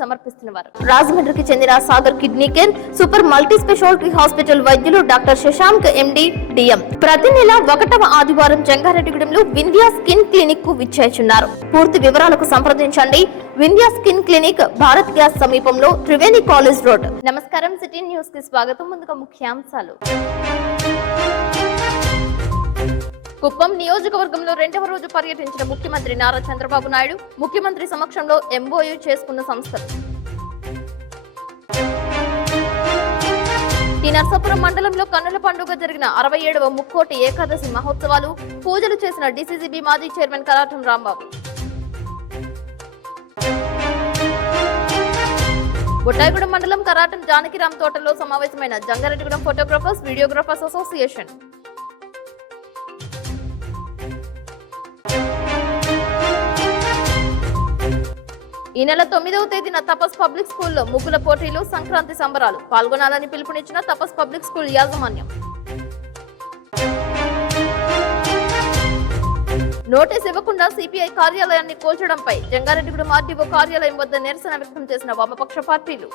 సమర్పిస్తున్నారు. రాజమండ్రికి చెందిన Sagar kidney care super multi speciality hospital వైద్యులు డాక్టర్ శశాంక్ ఎండి డిఎం ప్రతి నెల 1వ ఆదివారం జంగారెడ్డిగూడెంలో వింధ్యా స్కిన్ క్లినిక్ కు విచ్చేస్తున్నారు. పూర్తి వివరాలకు సంప్రదించండి. Vindhya skin clinic, Bharat gas సమీపంలో, త్రివేణి కాలేజ్ రోడ్. నమస్కారం, సిటీ న్యూస్ కి స్వాగతం. ముందుగా ముఖ్యాంశాలు. కుప్పం నియోజకవర్గంలో 2వ రోజు పర్యటించిన ముఖ్యమంత్రి నారా చంద్రబాబు నాయుడు ముఖ్యమంత్రి సమక్షంలో ఎంఓయూ చేసుకున్న సంస్థలు. ఈ నర్సాపురం మండలంలో కన్నుల పండుగ జరిగిన 67వ ముక్కోటి ఏకాదశి మహోత్సవాలు, పూజలు చేసిన డీసీసీబీ మాజీ చైర్మన్ కరాటం రాంబాబు. బొట్టాయిగూడెం మండలం కరాటం జానకిరామ్ తోటలో సమావేశమైన జంగారెడ్డిగూడెం ఫోటోగ్రాఫర్స్, వీడియోగ్రాఫర్స్ అసోసియేషన్. ఈ నెల 9వ తేదీన తపస్ పబ్లిక్ స్కూల్లో ముగ్గుల పోటీలు, సంక్రాంతి సంబరాలు పాల్గొనాలని పిలుపునిచ్చిన తపస్ పబ్లిక్ స్కూల్ యాజమాన్యం. నోటీస్ ఇవ్వకుండా సిపిఐ కార్యాలయాన్ని కూల్చడంపై జంగారెడ్డిగూడెం ఆర్డీఓ కార్యాలయం వద్ద నిరసన వ్యక్తం చేసిన వామపక్ష పార్టీలు.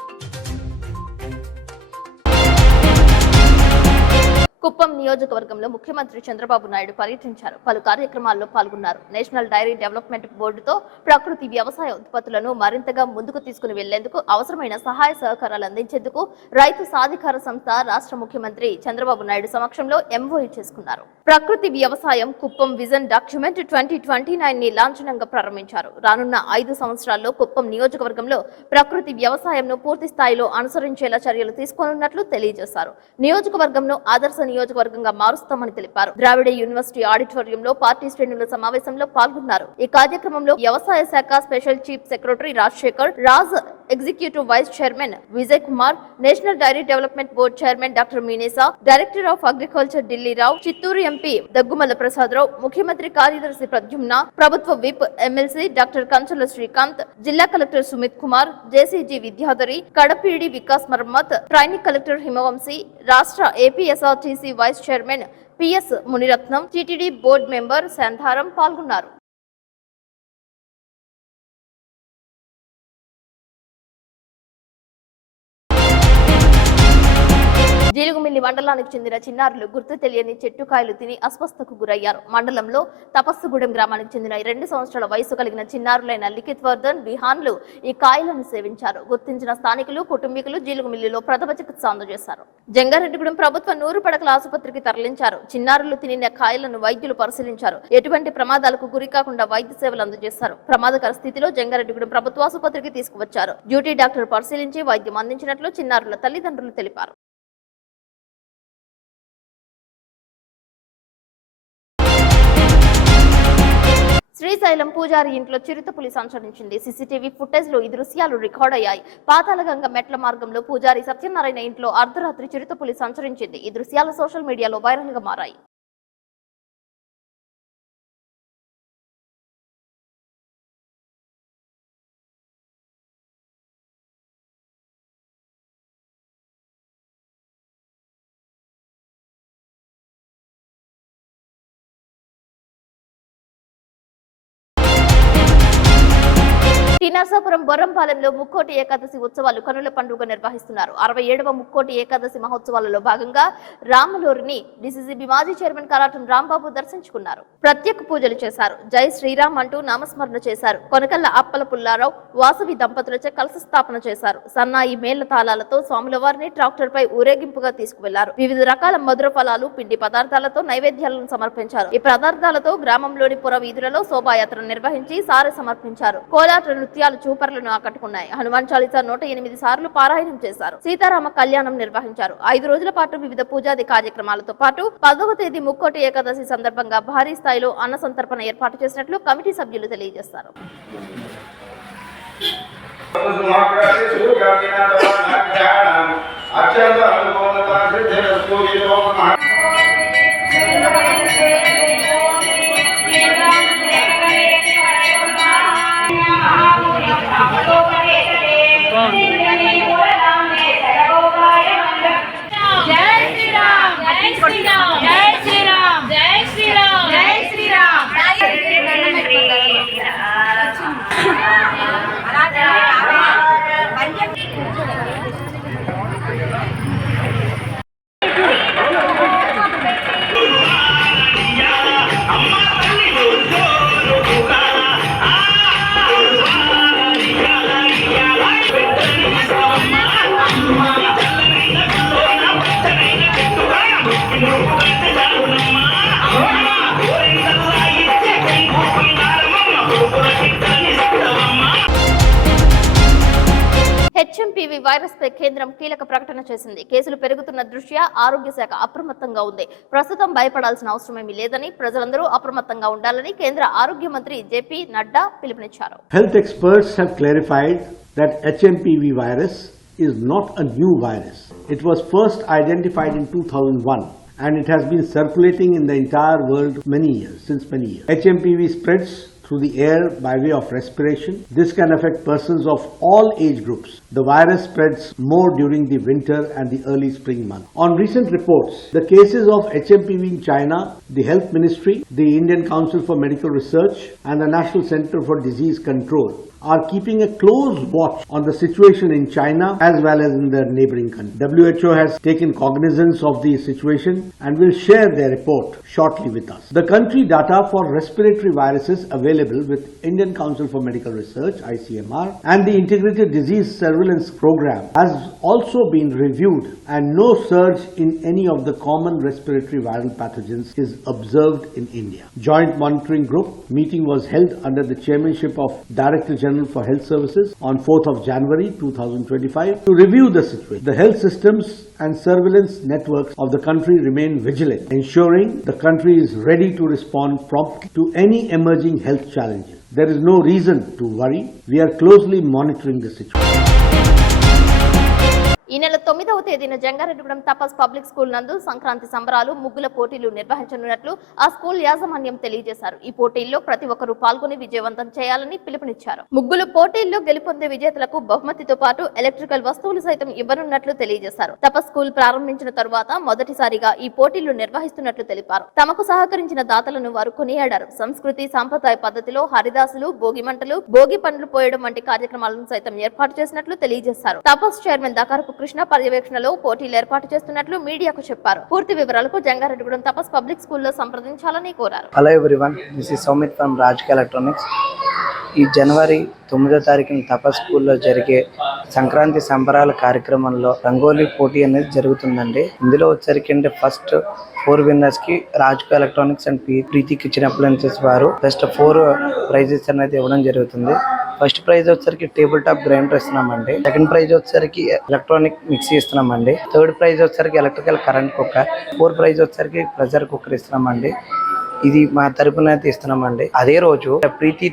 కుప్పం నియోజకవర్గంలో ముఖ్యమంత్రి చంద్రబాబు నాయుడు పర్యటించారు. పలు కార్యక్రమాల్లో పాల్గొన్నారు. నేషనల్ డైరీ డెవలప్మెంట్ బోర్డుతో ప్రకృతి వ్యవసాయ ఉత్పత్తులను మరింతగా ముందుకు తీసుకుని వెళ్లేందుకు అవసరమైన సహాయ సహకారాలు అందించేందుకు రైతు సాధికార సంస్థ రాష్ట్ర ముఖ్యమంత్రి చంద్రబాబు నాయుడు సమక్షంలో ఎంఓయూ చేసుకున్నారు. ప్రకృతి వ్యవసాయం కుప్పం విజన్ డాక్యుమెంట్ 2029 ని లాంఛనంగా ప్రారంభించారు. రానున్న 5 సంవత్సరాల్లో కుప్పం నియోజకవర్గంలో ప్రకృతి వ్యవసాయంను పూర్తి స్థాయిలో అనుసరించేలా చర్యలు తీసుకోనున్నట్లు తెలియజేశారు. నియోజకవర్గంను ఆదర్శ నియోజకవర్గంగా మారుస్తామని తెలిపారు. ద్రావిడ యూనివర్సిటీ ఆడిటోరియంలో పార్టీ శ్రేణుల సమావేశంలో పాల్గొన్నారు. ఈ కార్యక్రమంలో వ్యవసాయ శాఖ special chief secretary Rajasekhar, Raj executive vice chairman Vijay Kumar, National Dairy Development Board chairman doctor Meenesa, director of agriculture Dilli Rao, Chittoor MP Daggumalla Prasada Rao, ముఖ్యమంత్రి కార్యదర్శి ప్రద్యుమ్న, ప్రభుత్వ whip MLC doctor Kanchala Srikanth, జిల్లా కలెక్టర్ సుమిత్ కుమార్, జేసీజీ విద్యాధరి, కడపీడి వికాస్ మర్మత్, ట్రైనింగ్ కలెక్టర్ హిమవంశీ, రాష్ట్ర APSRTC vice chairman PS Muniratnam, TTD board member Shantaram పాల్గొన్నారు. జీలుగుమిల్లి మండలానికి చెందిన చిన్నారులు గుర్తు తెలియని చెట్టుకాయలు తిని అస్వస్థకు గురయ్యారు. మండలంలో తపస్సుగూడెం గ్రామానికి చెందిన 2 సంవత్సరాల వయసు కలిగిన చిన్నారులైన లిఖిత్ వర్ధన్, విహాన్లు ఈ కాయలను సేవించారు. గుర్తించిన స్థానికులు, కుటుంబీకులు జీలుగుమిల్లిలో ప్రథమ చికిత్స అందజేశారు. జంగారెడ్డిగూడెం ప్రభుత్వ 100 పడకల ఆసుపత్రికి తరలించారు. చిన్నారులు తినిన కాయలను వైద్యులు పరిశీలించారు. ఎటువంటి ప్రమాదాలకు గురి కాకుండా వైద్య సేవలు అందజేశారు. ప్రమాదకర స్థితిలో జంగారెడ్డిగూడెం ప్రభుత్వ ఆసుపత్రికి తీసుకువచ్చారు. డ్యూటీ డాక్టర్ పరిశీలించి వైద్యం అందించినట్లు చిన్నారుల తల్లిదండ్రులు తెలిపారు. శ్రీశైలం పూజారి ఇంట్లో చిరుతపులి సంచరించింది. సీసీటీవీ ఫుటేజ్ లో ఈ దృశ్యాలు రికార్డ్ అయ్యాయి. పాతాళగంగ మెట్ల మార్గంలో పూజారి సత్యనారాయణ ఇంట్లో అర్ధరాత్రి చిరుతపులి సంచరించింది. ఈ దృశ్యాలు సోషల్ మీడియాలో వైరల్ గా మారాయి. టి నర్సాపురం బొర్రంపాలెంలో ముక్కోటి ఏకాదశి ఉత్సవాలు కనుల పండుగ నిర్వహిస్తున్నారు. 67వ ముక్కోటి ఏకాదశి మహోత్సవాలలో భాగంగా రామలోరిని డీసీసీబీ మాజీ చైర్మన్ కరాటం రాంబాబు దర్శించుకున్నారు. ప్రత్యేక పూజలు చేశారు. జై శ్రీరామ్ అంటూ నామస్మరణ చేశారు. కొనకల్ల అప్పల పుల్లారావు, వాసవి దంపతులచే కలశ స్థాపన చేశారు. సన్నాయి మేళ్ల తాళాలతో స్వాముల వారిని ట్రాక్టర్ పై ఊరేగింపుగా తీసుకువెళ్లారు. వివిధ రకాల మధుర ఫలాలు, పిండి పదార్థాలతో నైవేద్యాలను సమర్పించారు. ఈ పదార్థాలతో గ్రామంలోని పుర వీధులలో శోభాయాత్ర నిర్వహించి సారె సమర్పించారు. కోలాట నృత్యాలు చూపర్లను ఆకట్టుకున్నాయి. హనుమాన్ చాలీసా 108 సార్లు పారాయణం చేశారు. సీతారామ కళ్యాణం నిర్వహించారు. 5 రోజుల పాటు వివిధ పూజాది కార్యక్రమాలతో పాటు 10వ తేదీ ముక్కోటి ఏకాదశి సందర్భంగా భారీ స్థాయిలో అన్న సంతర్పణ ఏర్పాటు చేసినట్లు కమిటీ సభ్యులు తెలియజేశారు. వైరస్ పై కేంద్రం కీలక ప్రకటన చేసింది. కేసులు పెరుగుతున్న దృష్ట్యా ఆరోగ్య శాఖ అప్రమత్తంగా ఉంది. ప్రస్తుతం భయపడాల్సిన అవసరమేమీ లేదని, ప్రజలందరూ అప్రమత్తంగా ఉండాలని కేంద్ర ఆరోగ్య మంత్రి జేపీ నడ్డా పిలుపునిచ్చారు. Health experts have clarified that HMPV virus is not a new virus. It was first identified in 2001 and it has been circulating in the entire world since many years. HMPV spreads through the air by way of respiration. This can affect persons of all age groups. The virus spreads more during the winter and the early spring months. On recent reports, the cases of HMPV in China, the Health Ministry, the Indian Council for Medical Research and the National Center for Disease Control are keeping a close watch on the situation in China as well as in the neighboring countries. WHO has taken cognizance of the situation and will share their report shortly with us. The country data for respiratory viruses available with Indian Council for Medical Research (ICMR) and the Integrated Disease Surveillance Program has also been reviewed and no surge in any of the common respiratory viral pathogens is observed in India. Joint Monitoring Group meeting was held under the chairmanship of Director General for Health Services on 4th of January 2025 to review the situation. The health systems and surveillance networks of the country remain vigilant, ensuring the country is ready to respond promptly to any emerging health challenges. There is no reason to worry. We are closely monitoring the situation. ఈ నెల 9వ తేదీన జంగారెడ్డిగూడెం తపస్ public school నందు సంక్రాంతి సంబరాలు, ముగ్గుల పోటీలు నిర్వహించనున్నట్లు ఆ school యాజమాన్యం తెలియజేశారు. ఈ పోటీల్లో ప్రతి ఒక్కరూ పాల్గొని విజయవంతం చేయాలని పిలుపునిచ్చారు. ముగ్గుల పోటీల్లో గెలుపొందే విజేతలకు బహుమతితో పాటు ఎలక్ట్రికల్ వస్తువులు సైతం ఇవ్వనున్నట్లు తెలియజేశారు. తపస్ స్కూల్ ప్రారంభించిన తరువాత మొదటిసారిగా ఈ పోటీలు నిర్వహిస్తున్నట్లు తెలిపారు. తమకు సహకరించిన దాతలను వారు కొనియాడారు. సంస్కృతి సాంప్రదాయ పద్ధతిలో హరిదాసులు, భోగి మంటలు, భోగి పండ్లు పోయడం వంటి కార్యక్రమాలను సైతం ఏర్పాటు చేసినట్లు తెలియజేశారు. తపస్ చైర్మన్ దాకారపు కృష్ణ పర్యవేక్షణలో పోటీలు ఏర్పాటు చేస్తున్నట్లు మీడియాకు చెప్పారు. పూర్తి వివరాలకు జంగారెడ్డిగూడెం తపస్ పబ్లిక్ స్కూల్లో సంప్రదించాలని కోరారు. Hello everyone, this is Soumith from రాజకీయ ఎలక్ట్రానిక్స్. ఈ జనవరి 9వ తారీఖున తపస్ స్కూల్లో జరిగే సంక్రాంతి సంబరాల కార్యక్రమంలో రంగోలీ పోటీ అనేది జరుగుతుందండి. ఇందులో వచ్చరికి ఫస్ట్ 4 విన్నర్స్ కి రాజకీయ electronics and Preethi kitchen appliances వారు బెస్ట్ 4 ప్రైజెస్ అనేది ఇవ్వడం జరుగుతుంది. ఫస్ట్ ప్రైజ్ వచ్చరికి టేబుల్ టాప్ గ్రైండర్ ఇస్తున్నామండి. సెకండ్ ప్రైజ్ వచ్చరికి ఎలక్ట్రానిక్ మిక్సీ ఇస్తున్నామండి. థర్డ్ ప్రైజ్ వచ్చరికి electrical current cooker. Fourth prize వచ్చరికి ప్రెషర్ కుక్కర్ ఇస్తున్నామండి. ఇది మా తరపున అయితే ఇస్తున్నామండి. అదే రోజు ప్రీతి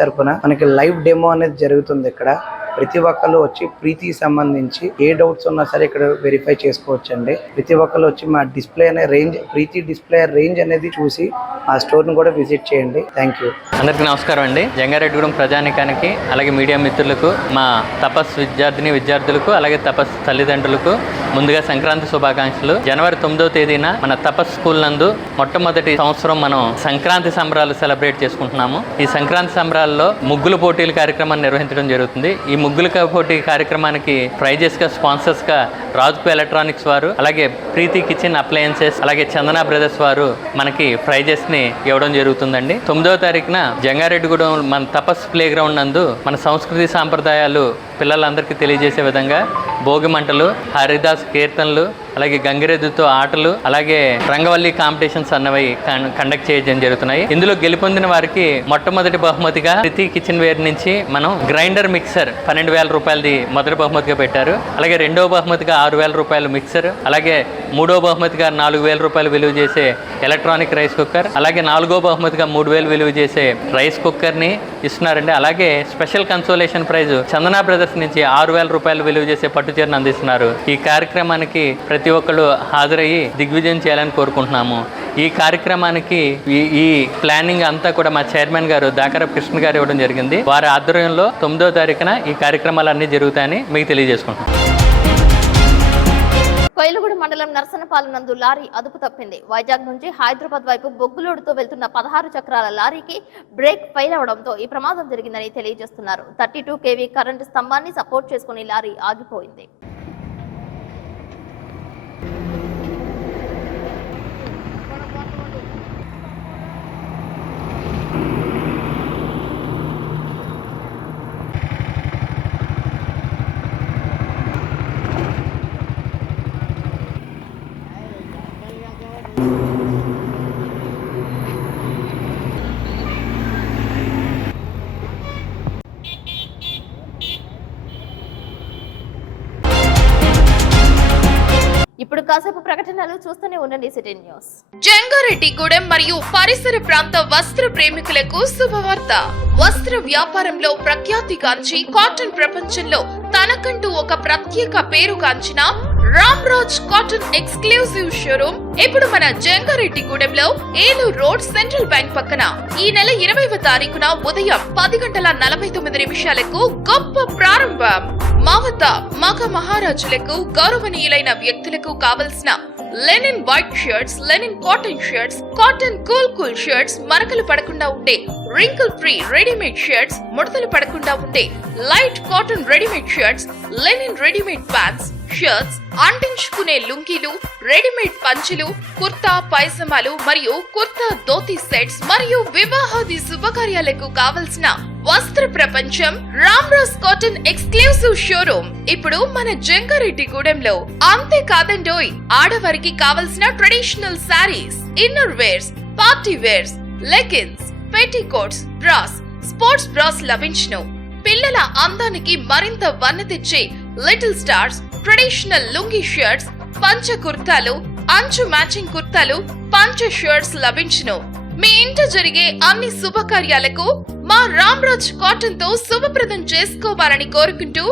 తరపున మనకి లైవ్ డెమో అనేది జరుగుతుంది. ఇక్కడ ప్రతి ఒక్కరు వచ్చి ప్రీతికి సంబంధించి ఏ డౌట్స్ ఉన్నా సరే ఇక్కడ వెరిఫై చేసుకోవచ్చు అండి. ప్రతి ఒక్కరు వచ్చి మా డిస్ప్లే అనే రేంజ్, ప్రీతి డిస్ప్లే రేంజ్ అనేది చూసి ఆ స్టోర్ ను కూడా విజిట్ చేయండి. Thank you. అందరికీ నమస్కారం అండి. జంగారెడ్డిగూడెం ప్రజానికానికి అలాగే మీడియా మిత్రులకు, మా తపస్ విద్యార్థులకు అలాగే తపస్ తల్లిదండ్రులకు ముందుగా సంక్రాంతి శుభాకాంక్షలు. జనవరి 9వ తేదీన మన తపస్ స్కూల్ నందు మొట్టమొదటి సంవత్సరం మనం సంక్రాంతి సంబరాలు సెలబ్రేట్ చేసుకుంటున్నాము. ఈ సంక్రాంతి సంబరాల్లో ముగ్గుల పోటీల కార్యక్రమాన్ని నిర్వహించడం జరుగుతుంది. ఈ ముగ్గుల పోటీ కార్యక్రమానికి ప్రైజెస్ గా, స్పాన్సర్స్ గా రాజ్కో ఎలక్ట్రానిక్స్ వారు, అలాగే ప్రీతి కిచెన్ అప్లయన్సెస్, అలాగే చందన బ్రదర్స్ వారు మనకి ప్రైజెస్ ని ఇవ్వడం జరుగుతుందండి. 9వ తారీఖున జంగారెడ్డిగూడెం మన తపస్ ప్లే గ్రౌండ్ నందు మన సంస్కృతి సాంప్రదాయాలు పిల్లలందరికీ తెలియజేసే విధంగా భోగి మంటలు, హరిదాస్ కీర్తనలు, అలాగే గంగిరెద్దుతో ఆటలు, అలాగే రంగవల్లి కాంపిటీషన్స్ అన్నవి కండక్ట్ చేయడం జరుగుతున్నాయి. ఇందులో గెలుపొందిన వారికి మొట్టమొదటి బహుమతిగా ప్రీతి కిచెన్ వేర్ నుంచి మనం గ్రైండర్ మిక్సర్ 12,000 రూపాయలది మొదటి బహుమతిగా పెట్టారు. అలాగే రెండవ బహుమతిగా 6,000 రూపాయల మిక్సర్, అలాగే మూడవ బహుమతిగా 4,000 రూపాయలు విలువ చేసే ఎలక్ట్రానిక్ రైస్ కుక్కర్, అలాగే నాలుగో బహుమతిగా 3,000 విలువ చేసే రైస్ కుక్కర్ని ఇస్తున్నారండి. అలాగే special consolation praise Chandana brothers నుంచి 6,000 రూపాయలు విలువ చేసే పట్టుచీరను అందిస్తున్నారు. ఈ కార్యక్రమానికి ప్రతి ఒక్కళ్ళు హాజరయ్యి దిగ్విజయం చేయాలని కోరుకుంటున్నాము. ఈ కార్యక్రమానికి ఈ ప్లానింగ్ అంతా కూడా మా చైర్మన్ గారు దాకారపు కృష్ణ గారు ఇవ్వడం జరిగింది. వారి ఆధ్వర్యంలో 9వ తారీఖున ఈ కార్యక్రమాలన్నీ జరుగుతాయని మీకు తెలియజేసుకుంటున్నాం. కొయిలగూడ మండలం నర్సనపాలెం నందు లారీ అదుపు తప్పింది. వైజాగ్ నుంచి హైదరాబాద్ వైపు బొగ్గులోడుతో వెళ్తున్న 16 చక్రాల లారీకి బ్రేక్ ఫెయిల్ అవడంతో ఈ ప్రమాదం జరిగిందని తెలియజేస్తున్నారు. 32 kV కరెంటు స్తంభాన్ని సపోర్ట్ చేసుకుని లారీ ఆగిపోయింది. కాసేపు ప్రకటనలు చూస్తూనే ఉండండి సిటీ న్యూస్. జంగారెడ్డిగూడెం మరియు పరిసర ప్రాంత వస్త్ర ప్రేమికులకు శుభవార్త. వస్త్ర వ్యాపారంలో ప్రఖ్యాతిగాంచి కాటన్ ప్రపంచంలో తనకంటూ ఒక ప్రత్యేక పేరుగాంచిన రామ్రాజ్ కాటన్ ఎక్స్క్లూజివ్ షోరూమ్ ఇప్పుడు మన జంగారెడ్డిగూడెంలో ఏలూరు రోడ్ సెంట్రల్ బ్యాంక్ పక్కన ఈ నెల 20వ తారీఖున ఉదయం 10:49 గొప్ప ప్రారంభం. మా వద్ద మగ మహారాజులకు, గౌరవనీయులైన వ్యక్తులకు కావలసిన linen white shirts, linen cotton shirts, cotton cool shirts, మరకలు పడకుండా ఉండే రింకిల్ ఫ్రీ రెడీమేడ్ షర్ట్స్, ముడతలు పడకుండా ఉండే light cotton readymade shirts, linen readymade pants, shirts, అంటించుకునే లుంగీలు, రెడీమేడ్ పంచెలు, కుర్తా పైజమాలు మరియు కుర్తా ధోతీ సెట్స్ మరియు వివాహాది శుభకార్యాలకు కావలసిన వస్త్ర ప్రపంచం రామ్రాజ్ కాటన్ ఎక్స్క్లూజివ్ షోరూమ్ ఇప్పుడు మన జంగారెడ్డిగూడెంలో. అంతేకాదండోయ్, ఆడవారికి కావలసిన traditional saris, inner wears, party wears, leggings, petticoats, bras, sports bras లభించును. పిల్లల అందానికి మరింత వన్నె తెచ్చే little stars traditional lungi shirts, పంచ కుర్తాలు, అంచు మ్యాచింగ్ కుర్తాలు, పంచ షర్ట్స్ లభించును. మీ ఇంట జరిగే అన్ని శుభకార్యాలకు మా రామ్రాజ్ కాటన్ తో శుభప్రదం చేసుకోవాలని కోరుకుంటూ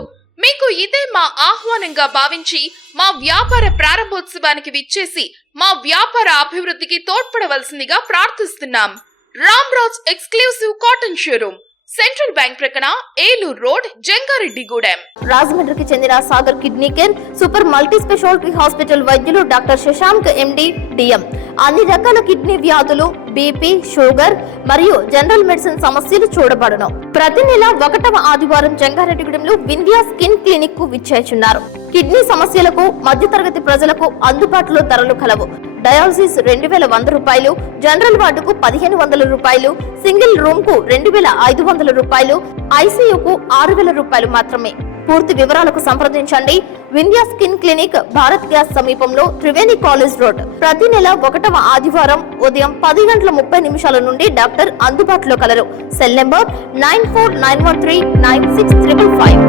మీకు ఇదే మా ఆహ్వానంగా భావించి మా వ్యాపార ప్రారంభోత్సవానికి విచ్చేసి మా వ్యాపార అభివృద్ధికి తోడ్పడవలసిందిగా ప్రార్థిస్తున్నాం. Ramraj exclusive cotton showroom, central bank ప్రక్కన, ఏలూరు రోడ్, జంగారెడ్డిగూడెం. రాజమండ్రికి చెందిన Sagar kidney care super multi speciality hospital వైద్యులు డాక్టర్ శశాంక్ ఎండి డిఎం అన్ని రకాల కిడ్నీ వ్యాధులు, బీపీ, షుగర్ మరియు జనరల్ మెడిసిన్ సమస్యలు చూడబడును. ప్రతి నెల 1వ ఆదివారం జంగారెడ్డిగూడెంలో వింధ్యా స్కిన్ క్లినిక్ కు విచ్చేస్తున్నారు. కిడ్నీ సమస్యలకు మధ్యతరగతి ప్రజలకు అందుబాటులో ధరలు కలవు. డయాలసిస్ 2100 రూపాయలు, జనరల్ వార్డుకు 1500 రూపాయలు, సింగిల్ రూమ్ కు 2500 రూపాయలు, ఐసీయూకు 6000 రూపాయలు మాత్రమే. పూర్తి వివరాలకు సంప్రదించండి. Vindhya skin clinic, Bharat gas సమీపంలో, త్రివేణి కాలేజ్ రోడ్. ప్రతి నెల 1వ ఆదివారం ఉదయం 10:30 నుండి డాక్టర్ అందుబాటులో కలరు. Cell number 9491396555.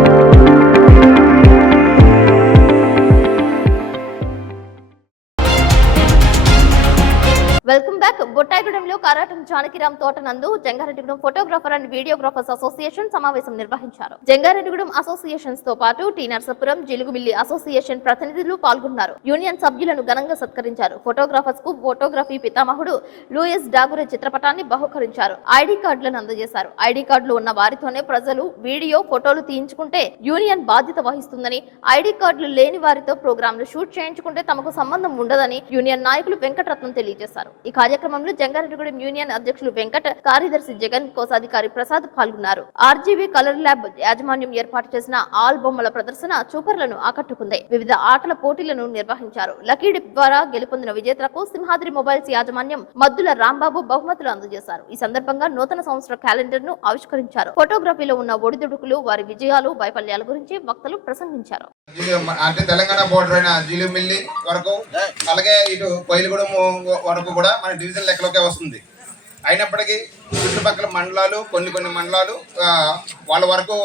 Welcome back. బొట్టాయిగూడెంలో కారాటం జానకిరామ్ తోట నందు Jangareddygudem photographer and videographers association సమావేశం నిర్వహించారు. జంగారెడ్డిగూడెం అసోసియేషన్స్ తో పాటు టీ నర్సాపురం, జిలుగుమిల్లి అసోసియేషన్ ప్రతినిధులు పాల్గొన్నారు. యూనియన్ సభ్యులను ఘనంగా సత్కరించారు. ఫోటోగ్రాఫర్స్ కు ఫోటోగ్రఫీ పితామహుడు లూయిస్ డాగురే చిత్రపటాన్ని బహుకరించారు. ఐడి కార్డులను అందజేశారు. ఐడి కార్డులు ఉన్న వారితోనే ప్రజలు వీడియో, ఫోటోలు తీయించుకుంటే యూనియన్ బాధ్యత వహిస్తుందని, ఐడి కార్డులు లేని వారితో ప్రోగ్రాంలు షూట్ చేయించుకుంటే తమకు సంబంధం ఉండదని యూనియన్ నాయకులు వెంకటరత్నం తెలియజేశారు. ఈ కార్యక్రమంలో జంగారెడ్డిగూడెం యూనియన్ అధ్యక్షులు వెంకట, కార్యదర్శి జగన్, కోశాధికారి ప్రసాద్ పాల్గొన్నారు. ఆర్జీవీ కలర్ ల్యాబ్ యాజమాన్యం ఏర్పాటు చేసిన ఆల్ బొమ్మల ప్రదర్శన చూపర్లను ఆకట్టుకుంది. వివిధ ఆటల పోటీలను నిర్వహించారు. లక్కీ డిప్ ద్వారా గెలుపొందిన విజేతలకు సింహాద్రి మొబైల్స్ యాజమాన్యం మద్దుల రాంబాబు బహుమతులు అందజేశారు. ఈ సందర్భంగా నూతన సంవత్సర క్యాలెండర్ ను ఆవిష్కరించారు. ఫోటోగ్రఫీలో ఉన్న ఒడిదుడుకులు, వారి విజయాలు, వైఫల్యాల గురించి వక్తలు ప్రసంగించారు. అంటే తెలంగాణ బోర్డర్ అయిన జిలుమిల్లి వరకు, అలాగే ఇటు కోయిలగూడెం వరకు కూడా మన డివిజన్ లెక్కలోకే వస్తుంది. అయినప్పటికీ చుట్టుపక్కల మండలాలు, కొన్ని మండలాలు వాళ్ళ వరకు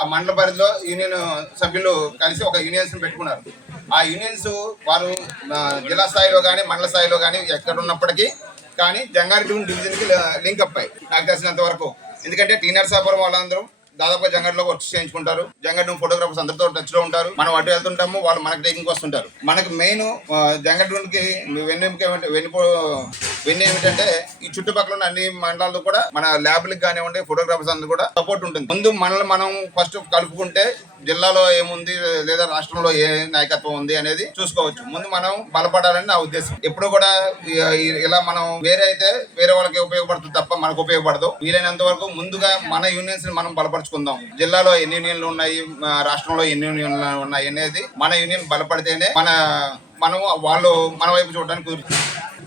ఆ మండల పరిధిలో యూనియన్ సభ్యులు కలిసి ఒక యూనియన్స్ పెట్టుకున్నారు. ఆ యూనియన్స్ వారు జిల్లా స్థాయిలో కానీ మండల స్థాయిలో కానీ ఎక్కడ ఉన్నప్పటికీ కానీ జంగారెడ్డిగూడెం డివిజన్కి లింక్ అప్పాయి నాకు తెలిసినంత వరకు. ఎందుకంటే టీ నర్సాపురం వాళ్ళందరూ దాదాపుగా జంగారెడ్డిలో వర్క్ చేయించుకుంటారు. జంగారెడ్డి ఫోటోగ్రాఫర్స్ అందరితో టచ్ లో ఉంటారు. మనం అటు వెళ్తుంటాము, వాళ్ళు మనకి టేకింగ్ వస్తుంటారు. మనకు మెయిన్ జంగారెడ్డికి వెన్ను ఏమిటంటే ఈ చుట్టుపక్కల ఉన్న అన్ని మండలాల్లో కూడా మన ల్యాబ్లకు కానివ్వండి, ఫోటోగ్రాఫర్స్ అందరూ కూడా సపోర్ట్ ఉంటుంది. ముందు మనల్ని మనం ఫస్ట్ కలుపుకుంటే జిల్లాలో ఏముంది లేదా రాష్ట్రంలో ఏ నాయకత్వం ఉంది అనేది చూసుకోవచ్చు. ముందు మనం బలపడాలని నా ఉద్దేశం. ఎప్పుడు కూడా ఇలా మనం వేరే వాళ్ళకి ఉపయోగపడుతుంది తప్ప మనకు ఉపయోగపడదు. వీలైనంత వరకు ముందుగా మన యూనియన్స్ మనం బలపరుచుకుందాం. జిల్లాలో ఎన్ని యూనియన్లు ఉన్నాయి, రాష్ట్రంలో ఎన్ని యూనియన్లు ఉన్నాయి అనేది మన యూనియన్ బలపడితేనే మనం వాళ్ళు మన వైపు చూడడానికి కుదురుతుంది.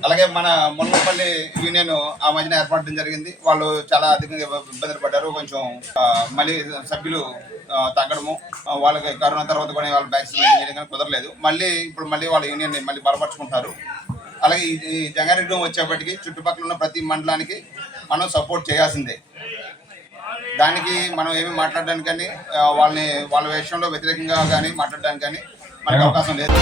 అలాగే మన మునగపల్లి యూనియన్ ఆ మధ్యన ఏర్పడడం జరిగింది. వాళ్ళు చాలా అధికంగా ఇబ్బందులు పడ్డారు. కొంచెం మళ్ళీ సభ్యులు తగ్గడము, వాళ్ళకి కరోనా తర్వాత కూడా వాళ్ళ వ్యాక్సినేషన్ చేయడం కానీ కుదరలేదు. ఇప్పుడు మళ్ళీ వాళ్ళ యూనియన్ మళ్ళీ బలపరుచుకుంటారు. అలాగే ఈ జంగారెడ్డిగూడెం వచ్చేప్పటికి చుట్టుపక్కల ఉన్న ప్రతి మండలానికి మనం సపోర్ట్ చేయాల్సిందే. దానికి మనం ఏమి మాట్లాడడానికి కానీ వాళ్ళ విషయంలో వ్యతిరేకంగా కానీ మాట్లాడడానికి కానీ మనకు అవకాశం లేదు.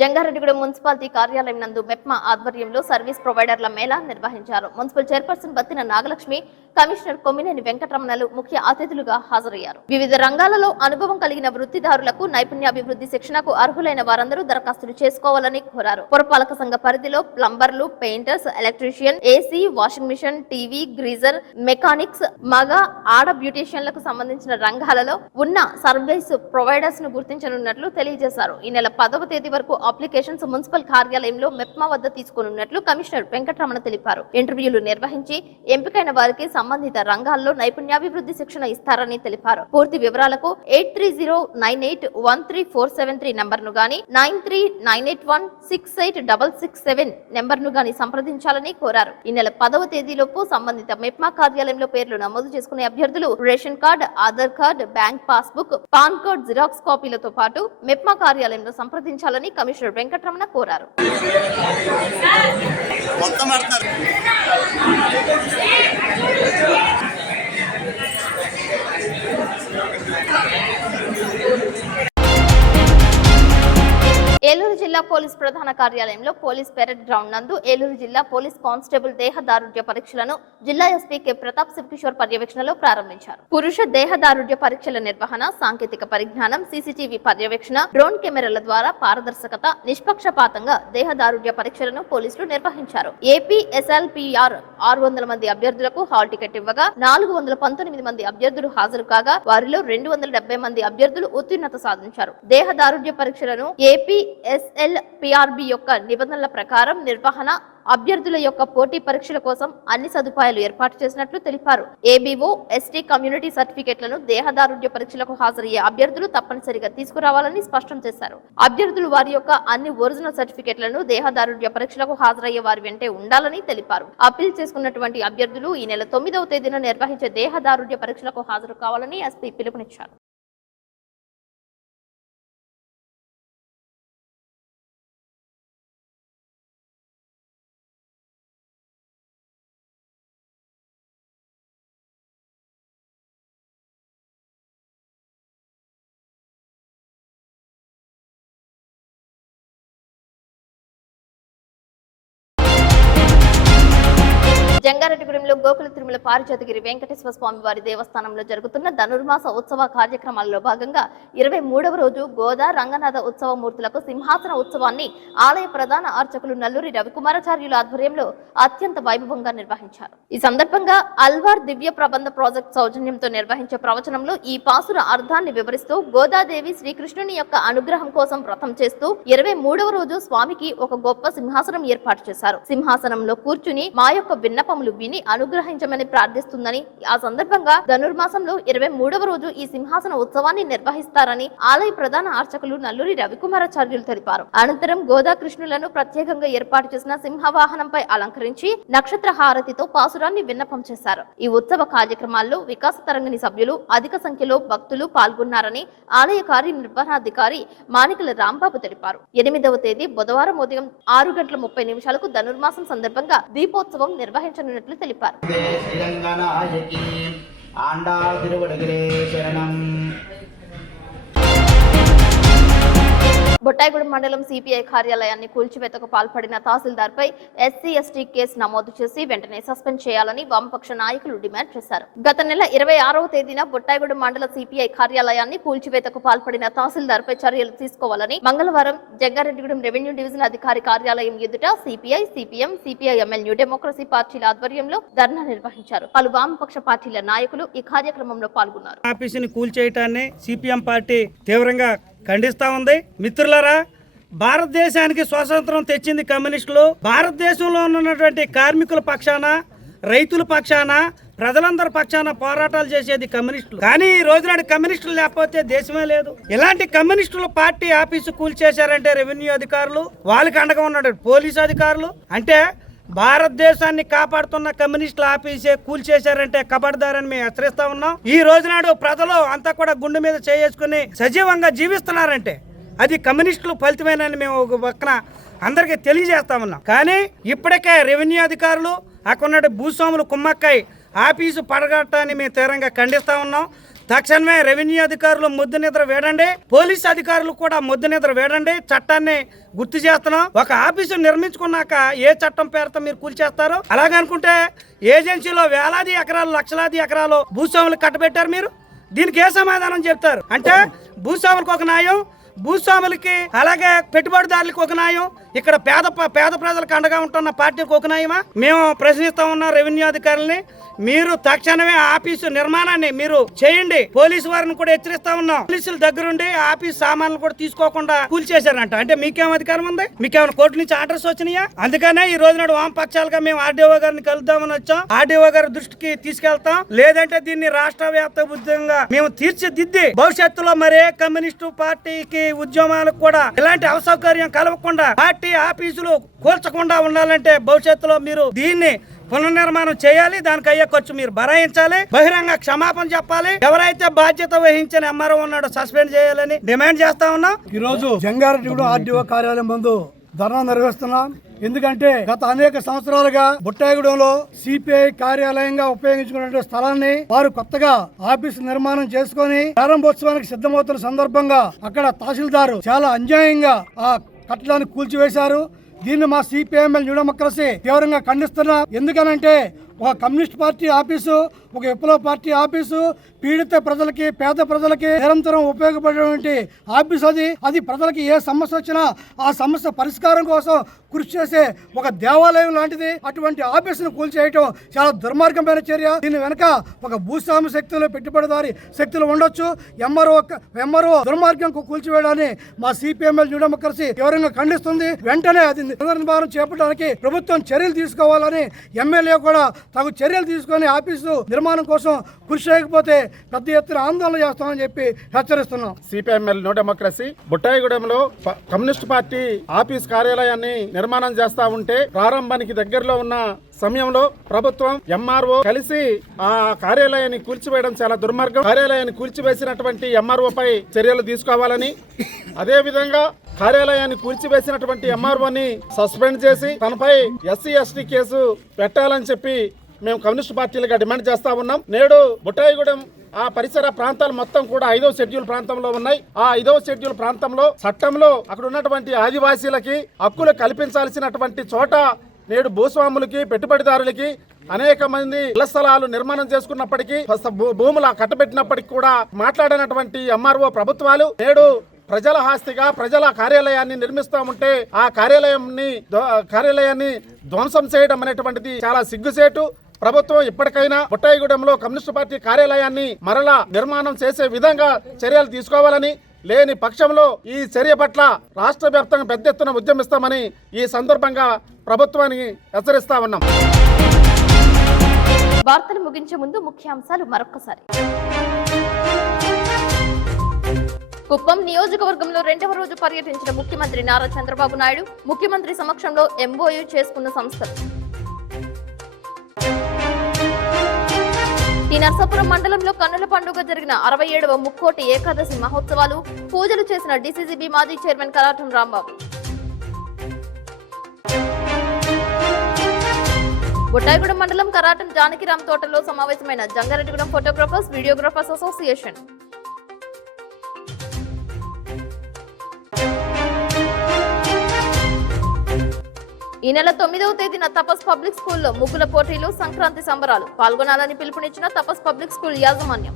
జంగారెడ్డిగూడెం మున్సిపాలిటీ కార్యాలయం నందు మెప్మా ఆధ్వర్యంలో సర్వీస్ ప్రొవైడర్ల మేళా నిర్వహించారు. Municipal chairperson Battina Nagalakshmi, commissioner Kommineni వెంకటరమణలు ముఖ్య అతిథులుగా హాజరయ్యారు. వివిధ రంగాలలో అనుభవం కలిగిన వృత్తిదారులకు నైపుణ్యాభివృద్ధి శిక్షణకు అర్హులైన వారందరూ దరఖాస్తులు చేసుకోవాలని కోరారు. పురపాలక సంఘ పరిధిలో ప్లంబర్లు, painters, electrician, AC, washing machine, TV, geyser, mechanics, మగ, ఆడ బ్యూటీషియన్లకు సంబంధించిన రంగాలలో ఉన్న సర్వీస్ ప్రొవైడర్స్ ను గుర్తించనున్నట్లు తెలియజేశారు. ఈ నెల 10వ తేదీ వరకు అప్లికేషన్స్ మున్సిపల్ కార్యాలయంలో మెప్మా వద్ద తీసుకోనున్నట్లు కమిషనర్ వెంకటరమణ తెలిపారు. ఇంటర్వ్యూలు నిర్వహించి ఎంపికైన వారికి సంబంధిత రంగాల్లో నైపుణ్యాభివృద్ధి శిక్షణ ఇస్తారని తెలిపారు. పూర్తి వివరాలకు 8309813473 నంబర్ను గాని 9398168667 నెంబర్ను గాని సంప్రదించాలని కోరారు. ఈ నెల 10వ తేదీలోపు సంబంధిత మెప్మా కార్యాలయంలో పేర్లు నమోదు చేసుకునే అభ్యర్థులు ration card, Aadhaar card, bank passbook, PAN card xerox కాపీలతో పాటు మెప్మా కార్యాలయంలో సంప్రదించాలని కమిషనర్ వెంకటరమణ కోరారు. ఏలూరు జిల్లా పోలీస్ ప్రధాన కార్యాలయంలో పోలీస్ పెరేడ్ గ్రౌండ్ నందు ఏలూరు జిల్లా పోలీస్ కానిస్టేబుల్ దేహదారుఢ్య పరీక్షలను జిల్లా ఎస్పీ కె ప్రతాప్ శివకిషోర్ పర్యవేక్షణలో ప్రారంభించారు. పురుష దేహదారుఢ్య పరీక్షల నిర్వహణ, సాంకేతిక పరిజ్ఞానం, సీసీటీవీ పర్యవేక్షణ, డ్రోన్ కెమెరాల ద్వారా పారదర్శకత, నిష్పక్షపాతంగా దేహదారుఢ్య పరీక్షలను పోలీసులు నిర్వహించారు. ఏపీ ఎస్ఎల్పిఆర్ 600 మంది అభ్యర్థులకు హాల్ టికెట్ ఇవ్వగా 419 మంది అభ్యర్థులు హాజరు కాగా వారిలో 270 మంది అభ్యర్థులు ఉత్తీర్ణత సాధించారు. దేహదారుఢ్య పరీక్షలను ఏపీ ఎస్ఎల్పిఆర్బి యొక్క నిబంధనల ప్రకారం నిర్వహణ, అభ్యర్థుల యొక్క పోటీ పరీక్షల కోసం అన్ని సదుపాయాలు ఏర్పాటు చేసినట్లు తెలిపారు. ఏబీఓ, ఎస్టీ కమ్యూనిటీ సర్టిఫికెట్లను దేహదారుఢ్య పరీక్షలకు హాజరయ్యే అభ్యర్థులు తప్పనిసరిగా తీసుకురావాలని స్పష్టం చేశారు. అభ్యర్థులు వారి యొక్క అన్ని ఒరిజినల్ సర్టిఫికెట్లను దేహదారుఢ్య పరీక్షలకు హాజరయ్యే వారి వెంటే ఉండాలని తెలిపారు. అప్పీల్ చేసుకున్నటువంటి అభ్యర్థులు ఈ నెల 9వ తేదీన నిర్వహించే దేహదారుఢ్య పరీక్షలకు హాజరు కావాలని ఎస్పీ పిలుపునిచ్చారు. జంగారెడ్డిగూడెంలో గోకుల తిరుమల పారిజాతగిరి వెంకటేశ్వర స్వామి వారి దేవస్థానంలో జరుగుతున్న ధనుర్మాస ఉత్సవ కార్యక్రమాల్లో భాగంగా 23వ రోజు గోదా రంగనాథ ఉత్సవ మూర్తులకు సింహాసన ఉత్సవాన్ని ఆలయ ప్రధాన అర్చకులు నల్లూరి రవికుమారాచార్యుల ఆధ్వర్యంలో అత్యంత వైభవంగా నిర్వహించారు. ఈ సందర్భంగా అల్వార్ దివ్య ప్రబంధ ప్రాజెక్ట్ సౌజన్యంతో నిర్వహించే ప్రవచనంలో ఈ పాసుర అర్థాన్ని వివరిస్తూ గోదాదేవి శ్రీకృష్ణుని యొక్క అనుగ్రహం కోసం వ్రతం చేస్తూ 23వ రోజు స్వామికి ఒక గొప్ప సింహాసనం ఏర్పాటు చేశారు. సింహాసనంలో కూర్చుని మా యొక్క విన్నపములు విని అనుగ్రహించమని ప్రార్థిస్తుందని, ఆ సందర్భంగా ధనుర్మాసంలో 23వ రోజు ఈ సింహాసన ఉత్సవాన్ని నిర్వహిస్తారని ఆలయ ప్రధాన అర్చకులు నల్లూరి రవికుమారాచార్యులు తెలిపారు. అనంతరం గోదాకృష్ణులను ప్రత్యేకంగా ఏర్పాటు చేసిన సింహవాహనంపై అలంకరించి నక్షత్ర హారతితో పాసురాన్ని విన్నపం చేశారు. ఈ ఉత్సవ కార్యక్రమాల్లో వికాస తరంగిణి సభ్యులు అధిక సంఖ్యలో భక్తులు పాల్గొన్నారని ఆలయ కార్యనిర్వహణాధికారి మానికల రాంబాబు తెలిపారు. 8వ తేదీ బుధవారం ఉదయం 6:30 ధనుర్మాసం సందర్భంగా దీపోత్సవం నిర్వహించనున్నట్లు తెలిపారు. బొట్టాయిగూడెం మండలం సిపిఐ కార్యాలయాన్ని కూల్చివేతకు పాల్పడిన తహసీల్దార్పై ఎస్సీ ఎస్టీ కేసు నమోదు చేసి వెంటనే సస్పెండ్ చేయాలని వామపక్ష నాయకులు డిమాండ్ చేశారు. గత నెల 26వ తేదీన బొట్టాయిగూడెం మండల సిపిఐ కార్యాలయాన్ని కూల్చివేతకు పాల్పడిన తహసీల్దార్పై చర్యలు తీసుకోవాలని మంగళవారం జంగారెడ్డిగూడెం రెవెన్యూ డివిజన్ అధికారి కార్యాలయం ఎదుట CPI, CPM, CPIML new democracy పార్టీల ఆధ్వర్యంలో ధర్నా నిర్వహించారు. పలు వామపక్ష పార్టీల నాయకులు ఈ కార్యక్రమంలో పాల్గొన్నారు. ఆఫీసుని కూల్చేయటాన్ని సిపిఎం పార్టీ తీవ్రంగా ఖండిస్తా ఉంది. మిత్రులారా, భారతదేశానికి స్వాతంత్రం తెచ్చింది కమ్యూనిస్టులు. భారతదేశంలో ఉన్నటువంటి కార్మికుల పక్షాన, రైతుల పక్షాన, ప్రజలందరి పక్షాన పోరాటాలు చేసేది కమ్యూనిస్టులు. కానీ ఈ రోజు నాడు కమ్యూనిస్టులు లేకపోతే దేశమే లేదు. ఇలాంటి కమ్యూనిస్టులు పార్టీ ఆఫీసు కూల్చేశారంటే రెవెన్యూ అధికారులు, వాళ్ళకి అండగా ఉన్న పోలీసు అధికారులు, అంటే భారతదేశాన్ని కాపాడుతున్న కమ్యూనిస్టుల ఆఫీసే కూల్చేశారంటే కబడ్దారని మేము హెచ్చరిస్తా ఉన్నాం. ఈ రోజు నాడు ప్రజలు అంతా కూడా గుండె మీద చేసుకుని సజీవంగా జీవిస్తున్నారంటే అది కమ్యూనిస్టులు ఫలితమేనని మేము ఒక పక్కన అందరికీ తెలియజేస్తా ఉన్నాం. కానీ ఇప్పటికే రెవెన్యూ అధికారులు, అక్కడ భూస్వాములు కుమ్మక్కై ఆఫీసు పడగొట్టాన్ని మేము తీవ్రంగా ఖండిస్తా ఉన్నాం. తక్షణమే రెవెన్యూ అధికారులు ముద్దు నిద్ర వేడండి, పోలీస్ అధికారులు కూడా ముద్దు నిద్ర వేడండి. చట్టాన్ని గుర్తు చేస్తున్నాం. ఒక ఆఫీసు నిర్మించుకున్నాక ఏ చట్టం పేరుతో మీరు కూల్చేస్తారు? అలాగనుకుంటే ఏజెన్సీలో వేలాది ఎకరాలు, లక్షలాది ఎకరాలు భూస్వాములు కట్టబెట్టారు. మీరు దీనికి ఏ సమాధానం చెప్తారు? అంటే భూస్వాములకు ఒక న్యాయం, భూస్వాములకి అలాగే పెట్టుబడిదారులకు ఒక న్యాయం, ఇక్కడ పేద ప్రజలకు అండగా ఉంటున్న పార్టీకి ఒక న్యాయమా? మేము ప్రశ్నిస్తా ఉన్నాం రెవెన్యూ అధికారులని. మీరు తక్షణమే ఆఫీసు నిర్మాణాన్ని మీరు చేయండి. పోలీసు వారిని కూడా హెచ్చరిస్తా ఉన్నాం. పోలీసుల దగ్గరుండి ఆఫీస్ సామాన్లు కూడా తీసుకోకుండా కూల్చేశారంట. అంటే మీకేం అధికారం ఉంది? మీకేమైనా కోర్టు నుంచి ఆర్డర్స్ వచ్చినాయా? అందుకనే ఈ రోజు నాడు వామపక్షాలుగా మేము ఆర్డీఓ గారిని కలుద్దామని వచ్చాం. ఆర్డీఓ గారి దృష్టికి తీసుకెళ్తాం. లేదంటే దీన్ని రాష్ట్ర వ్యాప్త ఉద్యమంగా మేము తీర్చిదిద్ది భవిష్యత్తులో మరే కమ్యూనిస్టు పార్టీకి ఉద్యమాలకు కూడా ఇలాంటి అసౌకర్యం కలగకుండా పార్టీ ఆఫీసులు కూల్చకుండా ఉండాలంటే భవిష్యత్తులో మీరు దీన్ని పునర్నిర్మాణం చేయాలి. దానికి అయ్యే ఖర్చు మీరు భరాయించాలి. బహిరంగ క్షమాపణ చెప్పాలి. ఎవరైతే బాధ్యత వహించిన ఎంఆర్ఓ ఉన్నాడో సస్పెండ్ చేయాలని డిమాండ్ చేస్తా ఉన్నాం. ఈ రోజు జంగారెడ్డిగూడెం ఆర్డీఓ కార్యాలయం ముందు ధర్నా నిర్వహిస్తున్నాం. ఎందుకంటే గత అనేక సంవత్సరాలుగా బుట్టాయిగూడెంలో సిపిఐ కార్యాలయంగా ఉపయోగించుకున్న స్థలాన్ని వారు కొత్తగా ఆఫీసు నిర్మాణం చేసుకుని ప్రారంభోత్సవానికి సిద్ధమవుతున్న సందర్భంగా అక్కడ తహసీల్దారు చాలా అన్యాయంగా ఆ కట్టడాన్ని కూల్చివేశారు. దీన్ని మా సిపిఐఎంఎల్ న్యూ డెమోక్రసీ తీవ్రంగా ఖండిస్తున్నాం. ఎందుకనంటే ఒక కమ్యూనిస్ట్ పార్టీ ఆఫీసు, ఒక విప్లవ పార్టీ ఆఫీసు పీడిత ప్రజలకి, పేద ప్రజలకి నిరంతరం ఉపయోగపడేటువంటి ఆఫీసు అది ప్రజలకి ఏ సమస్య వచ్చినా ఆ సమస్య పరిష్కారం కోసం కృషి చేసే ఒక దేవాలయం లాంటిది. అటువంటి ఆఫీసును కూల్చేయటం చాలా దుర్మార్గమైన చర్య. దీని వెనక ఒక భూస్వామి శక్తులు, పెట్టుబడిదారి శక్తులు ఉండొచ్చు. ఎంఆర్ఓ దుర్మార్గం కూల్చివేయడాన్ని మా సిపిఎంఎల్ న్యూ డెమోక్రసీ తీవ్రంగా ఖండిస్తుంది. వెంటనే అది పునర్నిర్మాణం చేపట్టడానికి ప్రభుత్వం చర్యలు తీసుకోవాలని ఎమ్మెల్యే కూడా తగు చర్యలు తీసుకొని ఆఫీసు నిర్మాణం కోసం కృషి చేయకపోతే పెద్ద ఎత్తున ఆందోళన చేస్తామని చెప్పి హెచ్చరిస్తున్నాం. సిపిఎంఎల్ న్యూ డెమోక్రసీ బుట్టాయిగూడెంలో కమ్యూనిస్ట్ పార్టీ ఆఫీస్ కార్యాలయాన్ని నిర్మాణం చేస్తా ఉంటే ప్రారంభానికి దగ్గరలో ఉన్న సమయంలో ప్రభుత్వం, ఎంఆర్ఓ కలిసి ఆ కార్యాలయాన్ని కూల్చివేయడం చాలా దుర్మార్గం. కార్యాలయాన్ని కూల్చివేసినటువంటి ఎంఆర్ఓ పై చర్యలు తీసుకోవాలని, అదే విధంగా కార్యాలయాన్ని కూల్చివేసినటువంటి ఎంఆర్ఓని సస్పెండ్ చేసి తనపై ఎస్సీ ఎస్టీ కేసు పెట్టాలని చెప్పి మేము కమ్యూనిస్ట్ పార్టీలుగా డిమాండ్ చేస్తా ఉన్నాం. నేడు బుట్టాయిగూడెం ఆ పరిసర ప్రాంతాలు మొత్తం కూడా 5వ షెడ్యూల్ ప్రాంతంలో ఉన్నాయి. ఆ 5వ షెడ్యూల్ ప్రాంతంలో చట్టంలో అక్కడ ఉన్నటువంటి ఆదివాసీలకి హక్కులు కల్పించాల్సినటువంటి చోట నేడు భూస్వాములకి, పెట్టుబడిదారులకి అనేక మంది ఇళ్ల స్థలాలు నిర్మాణం చేసుకున్నప్పటికీ, భూములు కట్టబెట్టినప్పటికీ కూడా మాట్లాడినటువంటి ఎంఆర్ఓ ప్రభుత్వాలు నేడు ప్రజల ఆస్తిగా ప్రజల కార్యాలయాన్ని నిర్మిస్తా ఉంటే ఆ కార్యాలయాన్ని ధ్వంసం చేయడం అనేటువంటిది చాలా సిగ్గుసేటు. ప్రభుత్వం ఇప్పటికైనా బుట్టాయిగూడెంలో కమ్యూనిస్ట్ పార్టీ కార్యాలయాన్ని మరలా నిర్మాణం చేసే విధంగా చర్యలు తీసుకోవాలని, లేని పక్షంలో ఈ చర్య పట్ల రాష్ట్ర వ్యాప్తంగా పెద్ద ఎత్తున ఉద్యమిస్తామని ఈ సందర్భంగా ప్రభుత్వానికి హెచ్చరిస్తా ఉన్నాం. వార్తలు ముగించే ముందు ముఖ్యాంశాలు మరొకసారి. కుప్పం నియోజకవర్గంలో 2వ రోజు పర్యటించిన ముఖ్యమంత్రి నారా చంద్రబాబు నాయుడు ముఖ్యమంత్రి సమక్షంలో ఎంఓయూ చేసుకున్న సంస్థలు. ఈ నర్సాపురం మండలంలో కన్నుల పండుగ జరిగిన 67వ ముక్కోటి ఏకాదశి మహోత్సవాలు, పూజలు చేసిన డీసీసీబీ మాజీ చైర్మన్ కరాటం రాంబాబు. బుట్టాయిగూడెం మండలం కరాటం జానకిరామ్ తోటలో సమావేశమైన జంగారెడ్డిగూడెం ఫోటోగ్రాఫర్స్, వీడియోగ్రాఫర్స్ అసోసియేషన్. ఈ నెల 9వ తేదీన తపస్ పబ్లిక్ స్కూల్లో ముగ్గుల పోటీలు, సంక్రాంతి సంబరాలు పాల్గొనాలని పిలుపునిచ్చిన తపస్ పబ్లిక్ స్కూల్ యాజమాన్యం.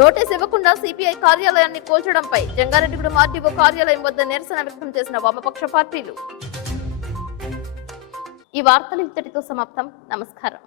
నోటీస్ ఇవ్వకుండా సిపిఐ కార్యాలయాన్ని కూల్చడంపై జంగారెడ్డిగూడెం ఆర్డీఓ కార్యాలయం వద్ద నిరసన వ్యక్తం చేసిన వామపక్ష పార్టీలు. ఈ వార్తలు ఇంతటితో సమాప్తం. నమస్కారం.